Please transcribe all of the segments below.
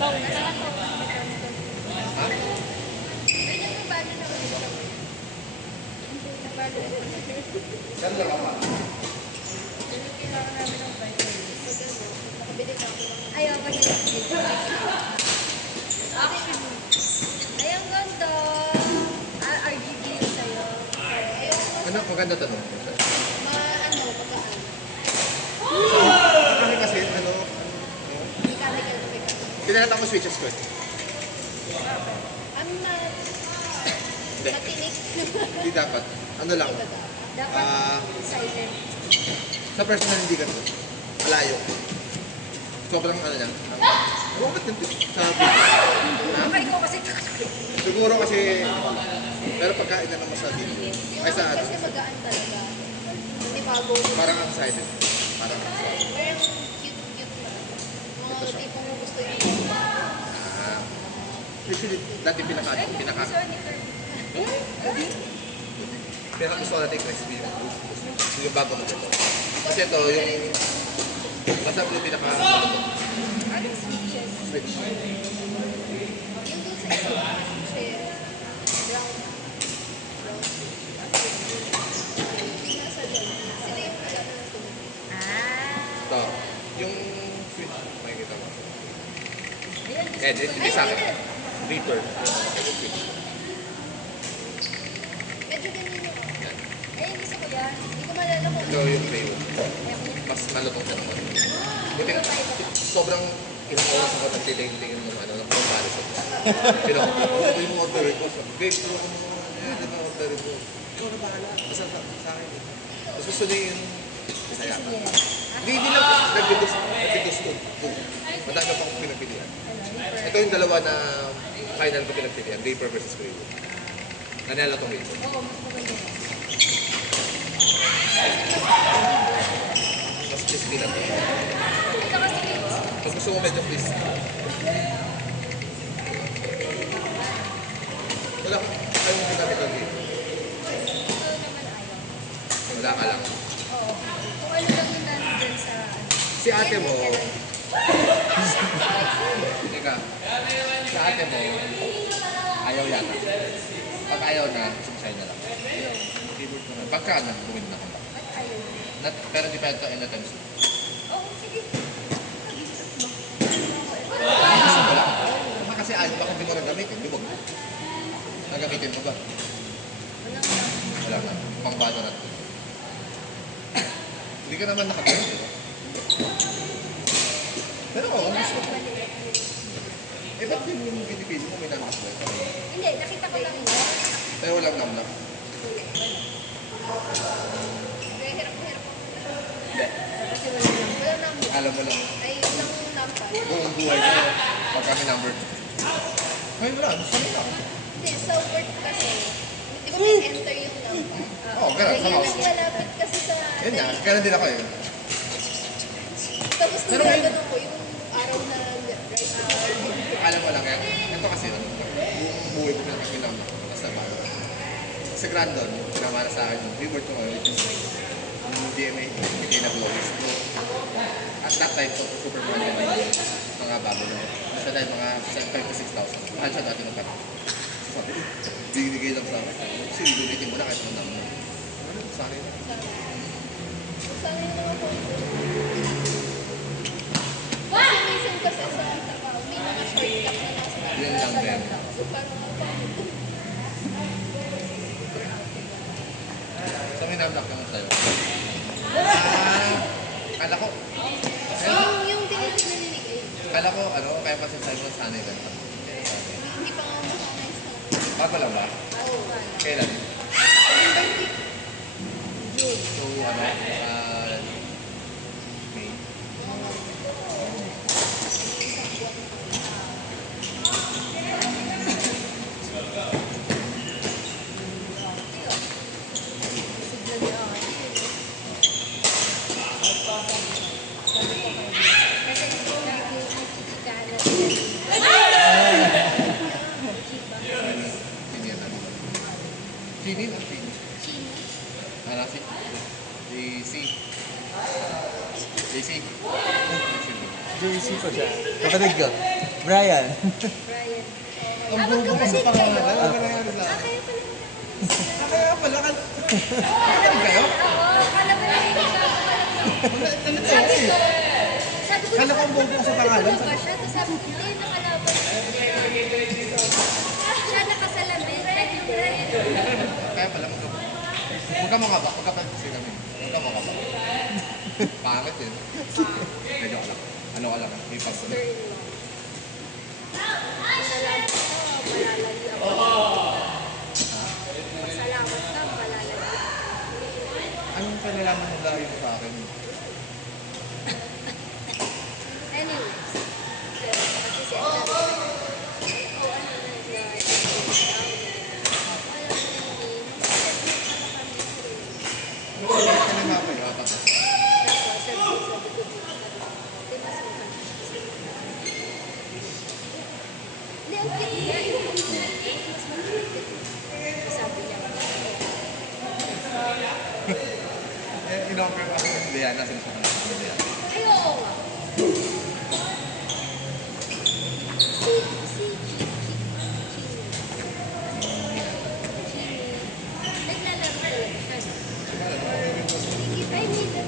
Tong, nasa ako. Ha? Ganyan yung balo na ulit ako. Yung balo na ulit. Ganda ka pa. Yan yung kailangan namin ng vitamins. Nakabili na ako. Ayaw ba niya? Actually. Ay, ang ganda. RGB yun sa'yo. Ano, maganda tanong. Ano, pagkaan. Kasi kasi, ano, Hindi ka lagyan ng makeup. pinalatan ko switches ko. I'm not Hindi. matinik. Hindi dapat. Ano lang. Dapat silent. Sa personal hindi ganito. Malayo. Sobrang ano lang. Bakit ganito? Sa video. Ha? Okay ko kasi Siguro kasi, pero pagkain na naman sa video. Ay sa ano, kasi magaan talaga. Hindi bago. parang excited. Parang excited. Pero cute na. Mga Ito siya. tipong gusto yun. Ah. Usually, dati pinaka gusto ko natin crispy yung bago mo dito. Kasi ito, yung masarap yung pinaka Anong switches? switch. Yung doon sa isa, share, brown. Nasa doon. Sila yung alam ng tumitig. Ito, yung switch, makikita mo. Ayan, Hindi sa akin. Reaper. Yung switch. medyo ganyan yung Yan. ayun, gusto ko yan. Hindi ko malala kung Ito yung tray. Ayoko yan. Mas malutong siya naman. Buti nga, sobrang ilang oras ako nagtitingin ng ano, ng comparison. Pinaka, yung order ko. Babe, ito yung order ko. Ikaw na bahala. Basta sa akin. Mas gusto niya yung Bisaya. Hindi lang nag-gusto. Madami pa akong pinagpilihan. Ito yung dalawa na final ko pinagpilihan. Reaper versus Greywood. Nanalo itong Reaper. Oo, mas maganda yan. Mas crispy lang ito. Ito kasi kids. Mas gusto mo medyo crispy. Wala akong ginamit ng Reaper. Ito naman ayaw. Wala ka lang. Oo. Kung ano lang yung nandun sa... Si ate mo, teka, si ate mo, ayaw yata. Pag ayaw na, gusto mo sa'yo na lang. Favorite ko na. Pagka na, gawin na ko lang. At ayaw. Pero depende to in attempts. Oo, sige. Gusto ko lang. Kasi ayaw, baka hindi mo rin gamitin, di ba? Nagamitin mo ba? Walang Wala na. Pangbato na. Hindi ka naman nakagawin, di ba? Pero ako, ang gusto ko. Eh, ba't din yung pinipili mo may nakakasway? Hindi, nakita ko lang yun. Pero walang namnak. Kaya hirap-hirap ako. Hindi. Kasi wala nang... Alam mo lang. Ay, walang nampal. Buong buhay ko. Pag kami number. Ay, wala. Sanay na ako. Hindi, sa Word kasi, di ba may enter yung nampal? Oo, ganun. Sa Yun mouse. ang malapit kasi sa... Yun nga. Ganun din ako eh. Tapos Pero ngayon- nagagano ko yung araw na right Alam mo lang. Kaya, ito kasi, buong buhay ko pinakakilam na. Basta ba? Sa Grandon, pinamana sa akin yung reward ko ngayon, which is yung DMA, bigay na glories. At that time, super brand na yung mga bago na. Basta dahil mga 5,000 to 6,000. Mahal siya dati ng pati. So sabi ko, bigay lang sa akin. Kasi ulitin mo na kahit mo naman. Ano, sana yun. Saan yung mga photo? Kasi minsan kasi sa trabaho, may mga shortcut na nasa Yun lang din. So parang mapapagod. So may namlock naman sa'yo. Kala ko, Yung tinitignan ni Nick eh, kala ko, ano, kaya pa sinasabi mo sana yung ganito. hindi pa nga masanay sa... Bago lang ba? Oo, wala. Kailan? June. So, ano, May. Sini na, sini. Ano si? JC. JC. JC pa siya. Kapatid ko. Brian. Brian. Ang bubo ko sa pangalan. Ano ba nangyari sa Ah, akin? kayo pala magkakamiss. Kaya pala ka. Ano kayo? Oo, kala ko lang yung Nalito sabi ako ko, eh. sabi ko, Kala ko ang bubo ko sa pangalan. ano ba siya? Tapos sabi ko, hindi, nakalaban. Siya nakasalamin, kahit yung red. Kaya pala magkabak. Magkamukha ba? Magkapag-kasi kami. Magkamukha ba? Pangit yun. Medyo ka lang. Ano ka lang? May pag Sister-in-law. Salamat ka, malalali ako. Salamat ka, malalali ako. Anong kanalaman mo layo sa akin? Anyways, kasi si Ella, oh, ano na siya, wala na hindi, Sige, ka na mamaya. Tapos, tapos sabi ko, di mas maganda. Hindi, ang cute niya, yung mas maganda. Sabi niya, in-offer ako ng Diana. Sinusunod ako ng Diana. ay, oo nga. Si naglalaro talaga siya. Ay, hindi.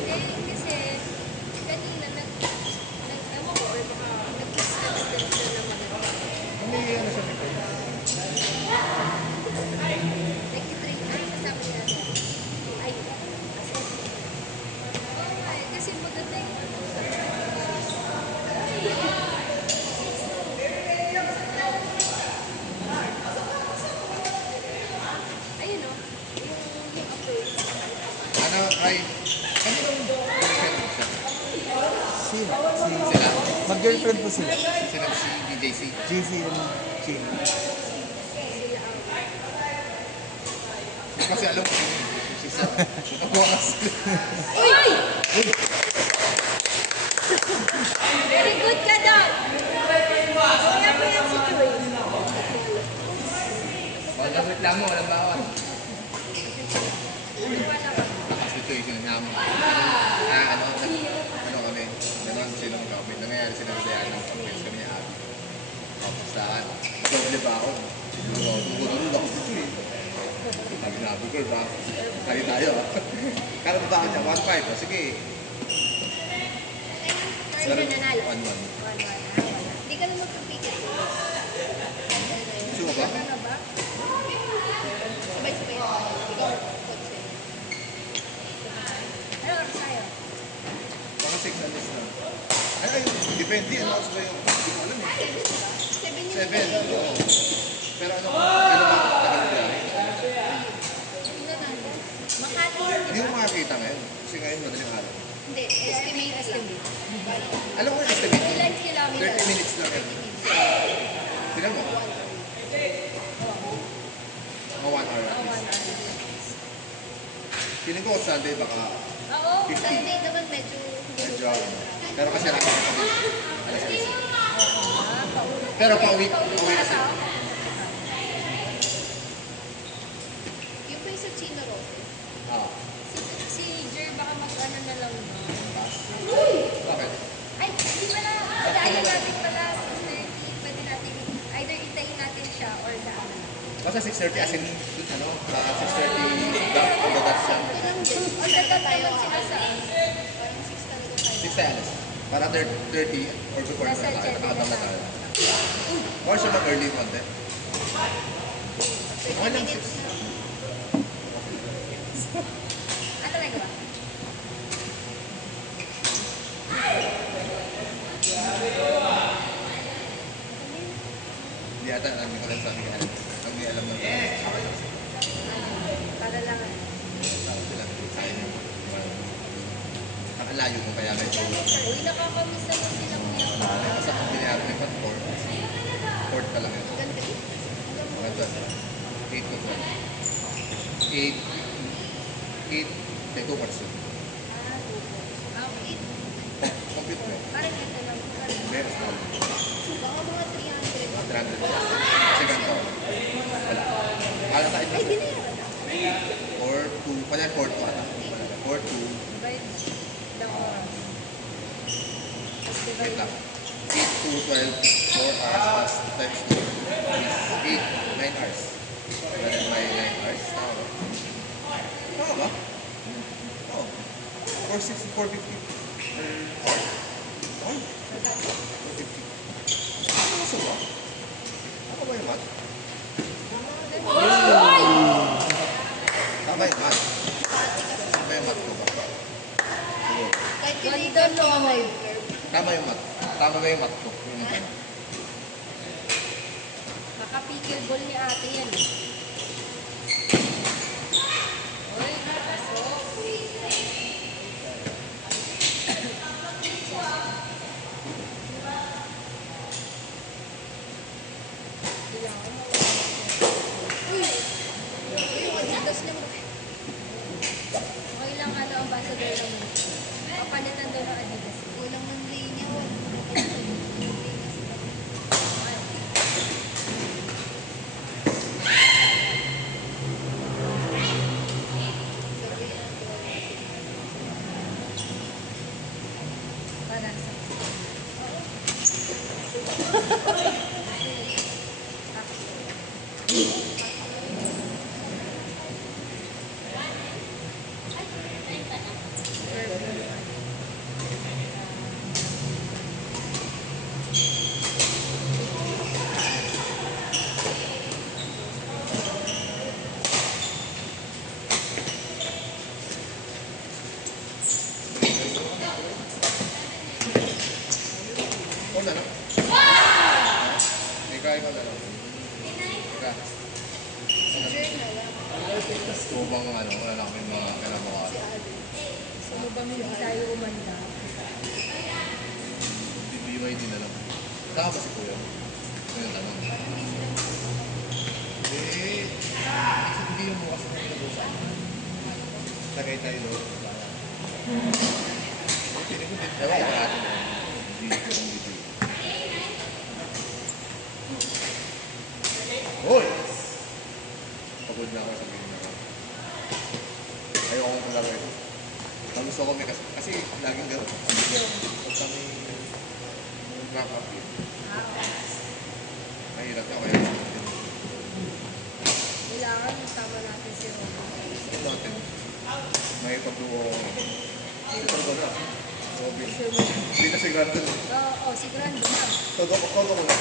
Hindi, kasi kanina ewan ko, or baka nag-discuss din siya na maganda. May ano siya nito? Nag-train, ay, sasabi niya. Ay, kasi maganda yung ano. Ayun o, yung approach. Ano, ay, kanina mo girlfriend mo siya? Sino? Sila? Mag-girlfriend po sila. Sila si DJC. JC and Chin. Sila ang Kasi alam ko si Sisa. Nakuha ka sila. Uy! Very good ka daw! Kaya mo yan si Joy. Huwag ka reklamo, walang bawal. Ano wala ka? Situation niya mo. Ano kami, gano'n sila mag-comment. Nangyayari sila sa Diana, pag-friends kami ni Abby. Kapustahan. Doble ba ako? Gugulong ako dito eh. Sabi na, girl ba? Tayo. Kala mo ba ako niya? 1-5. O sige. Sino nanalo? 1-1. Hindi ka na magpapigil. Gusto mo ba? Ano ba? Sabay-sabay. Ikaw, coach eh. Ano oras tayo? Mga 6 alis na. Ay, depende. Ano oras ba yung? Hindi ko alam eh. 7 yun. 7. Oo. Pero ano ba? Tagal biyahe? Tingnan natin. Makati yun, Hindi di mo ba? makakita ngayon. Kasi ngayon madaling araw. Hindi, estimate lang. Alam mo yung estimate? Ilan kilometers? 30 minutes lang yun. 30 minutes. Tignan mo. Mga 1 hour at Oh, least. 1 hour. Feeling ko Sunday baka Oo, 50. Sunday naman medyo medyo pero kasi nakita ko alas 10. pauwi. Pero pauwi kasi. Yung pa yung sa Chino Roque. Ah, Si Jer baka mag-ano na lang no? bakit? Ay, hindi pala. Daanan natin pala 6:30. Pwede natin, either itayin natin siya or daanan. Basta 6:30 as in, ano, 6:30 on the dot siya. O, dagat naman sila sa 6 tayo alas. Para 30 or before na Nasa tayo. Jeddah Nakabang na na tayo. tayo. Or siya mag-early konti. 30 Okay lang, minutes 6. na. Ah, talaga ba? Hindi ata, hindi ko lang sabi alam. Ang may alam ng Para lang. tao sila. Sayang yun. Ang layo mo kaya medyo. Uy, nakakamiss naman sila kuya. Kasi ang binayaran ng port. Port pa lang yun. Hanggang gabi. Hanggang 8 to 12. 8, 8, 2 parts yun. Okay. Complete mo. Parang ito lang. Meron small. Baka mga 300. Mga 300. Kasi ganito. Wala. Kala tayo Ay, na. binayaran na. Or 2. Kanya 4 to ata. Or 2. Divide ng oras. Tapos Wait divide. lang. 2, 12, 4 hours plus times 2 is 8, 9 hours. Divided by 9 hours. Tama ba? Tama ba? Oo. 460, 450 per hour. Oo. 450. Ano sa ba? Tama ba yung math? Tama yung math. Tama yung math ko ba? Sige. Calculator mo may Tama yung math. Tama ba yung math ko? Nakapikilball ni ate yan. Uy, pasok. Uy, Adidas na mo. Okay lang ka na ang ambassador lang mo. Papalitan daw ng Adidas. Kulang ng linya. Para sa O na lang. Ika, ikaw na lang. Ika. si Journal. Kung bang ano, wala na kami mga kinabukasan. Gusto mo bang hindi tayo umanda? BYD na lang. Saka ba si Kuya? Ngayon tanong. Eh, hindi yung bukas na nag-usapan. Tagay tayo doon. Ewan ko natin. Hindi ko kung dito. Hoy! Pagod na ako sa ganyan ako. Ayoko kong talaga ito. Ang gusto ko may kasi laging gano'n. Pag kami wrap up yun. Mahirap na kaya. Kailangan tama natin si Robo. Ano natin? May pagduo ko. Todo na. Robin. Hindi na si Grandon. Oo, si Grande na. Todo ko na.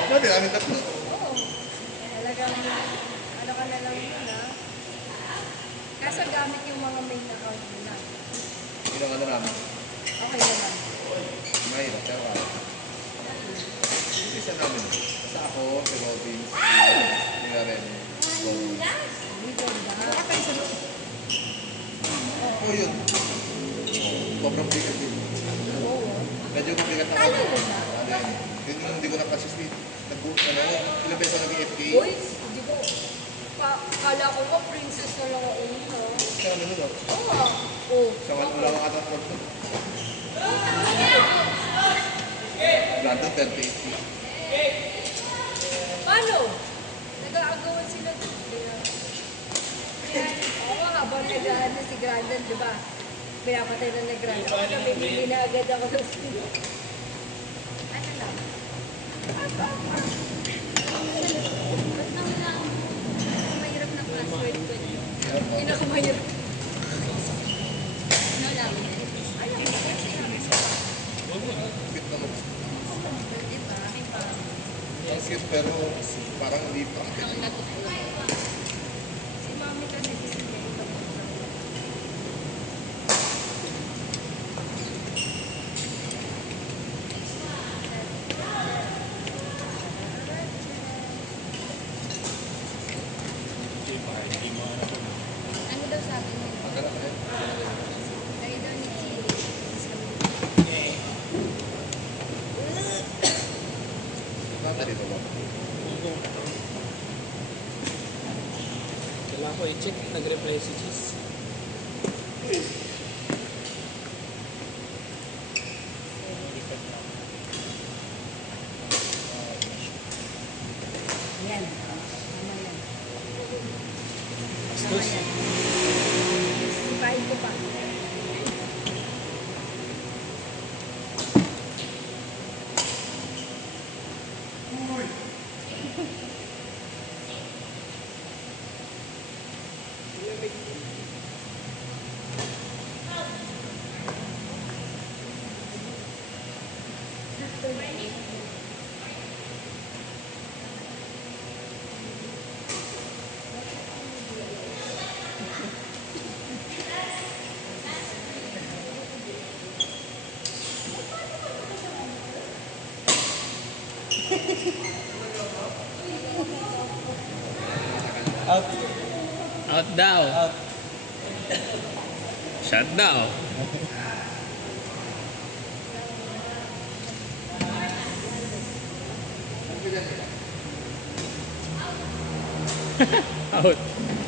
Ako din, aming tatlo. Oo. Talagang, ano ka na lang yun, ha? Kaso gamit yung mga main account mo na. Yun ang ano namin. Okay naman. Mahirap, pero kaya. Isa namin. Basta ako, si Robin, si Ren. Hindi ganda. Ako yun. Sobrang bigat din. Oo. Medyo mabigat ako. Talo mo na? Ano yun? Yun yung hindi ko na-practice din. Ilang beses ako nag-FTA. Uy, hindi ko. Kala ko nga, princess na lang ako yun, ha? Kaya ano nun, Oo. Oo. sa wala lang atang court nun. Brandon, 10-80. Paano? Nag-aagawan sila doon. Oo, habang nag si Grandon, di ba? Pinapatay na ni Grandon. Namimili na agad ako ng sila. Ano lang? Ba't nang lang? Mahirap na password ko niyo. Pinakamahirap. Ano lang? Alam mo, Cute naman. di ba? Ang cute pero parang hindi practical. Si Mami kasi kasi may iba pa. Ano daw sa akin yun? Maghanap na yun. Kayo daw ni Chili. Nata dito ba? Kailangan ko i-check, nag-reply si Cheese. Yan. Tama yan. Tama Bastos. yan. Sipain ko pa. Out. Out daw. Out. Shut daw. Out.